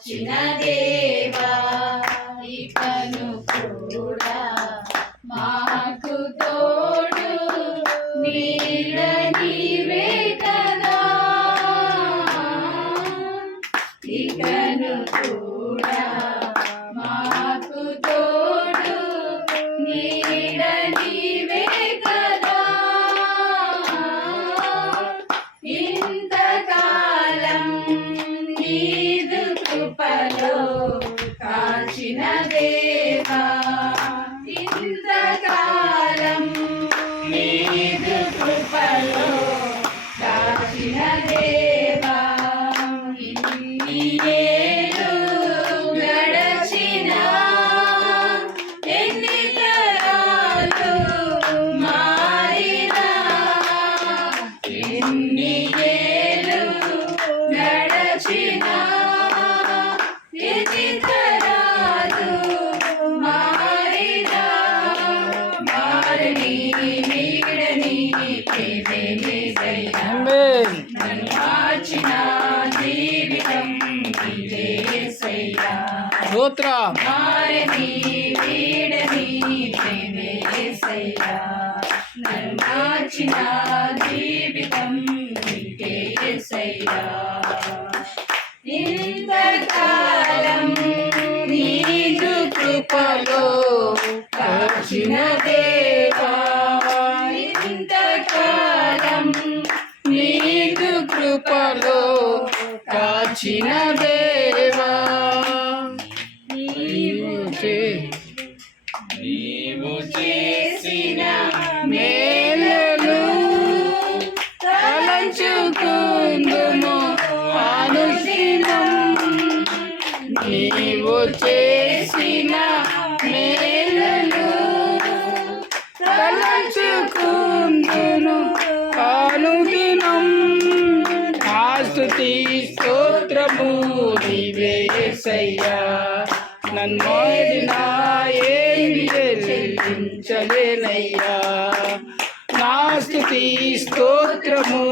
చిన్న దేవా ఇకను కూడా మాకు తోడు నీడ నీవే కదా ఇకను కూడా మాకు తోడు నీడ నీవే కదా ఇంతకాలం నీదు కృపలో కాచిన దేవా ఇంతకాలం నీదు కృపలో కాచిన దేవా ఇన్ని ఏళ్ళు గడచినా ఎన్ని తరాలు మారినా ఎన్ని ఏళ్ళు గడచినా ఎన్ని తరాలు మారినా మారని నీడని ప్రేమేసయ్యా నన్ను మార్చిన జీవితం నీవేసయ్యా స్తోత్రం మారని వీడని ప్రేమేసయ్యా నన్ను మార్చిన జీవితం నీవేసయ్యా ఇంతకాలం నీదు కృపలో కాచిన దేవా ఇంతకాలం నీదు కృపలో కాచిన దేవా నీవు చేసిన మేలులు తలంచుకుందుము అనుదినం నీవు చేసిన మేలులు తలంచుకుందును అనుదినం నా స్తుతి స్తోత్రము నీవేసయ్యా నన్మోడినా ఏమి చెల్లించలేనయ్యా నా స్తుతి స్తోత్రము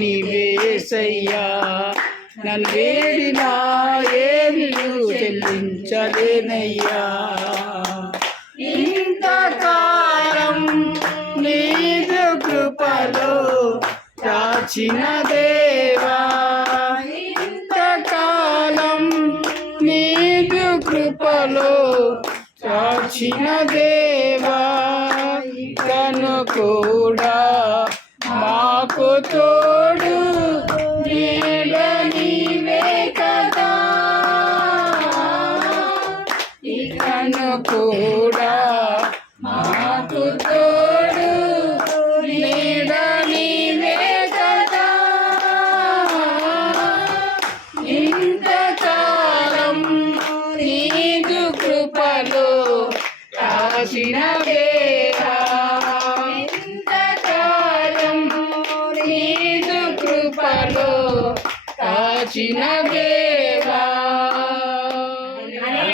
నీవేసయ్యా నన్ను వేడినా ఏమి చెల్లించలేనయ్యా ఇంతకాలం నీదు కృపలో కాచిన దేవా ఇంతకాలం నీదు కృపలో కాచిన దేవా ఇకను కూడా మాకు తోడు నీడ నీవే కదా ఇకను కూడా మాకు తోడు నీడ నీవే కదా ఇంతకాలం నీదు కృపలో కాచిన దేవా ఇంతకాలం నీదు కృపలో కాచిన దేవా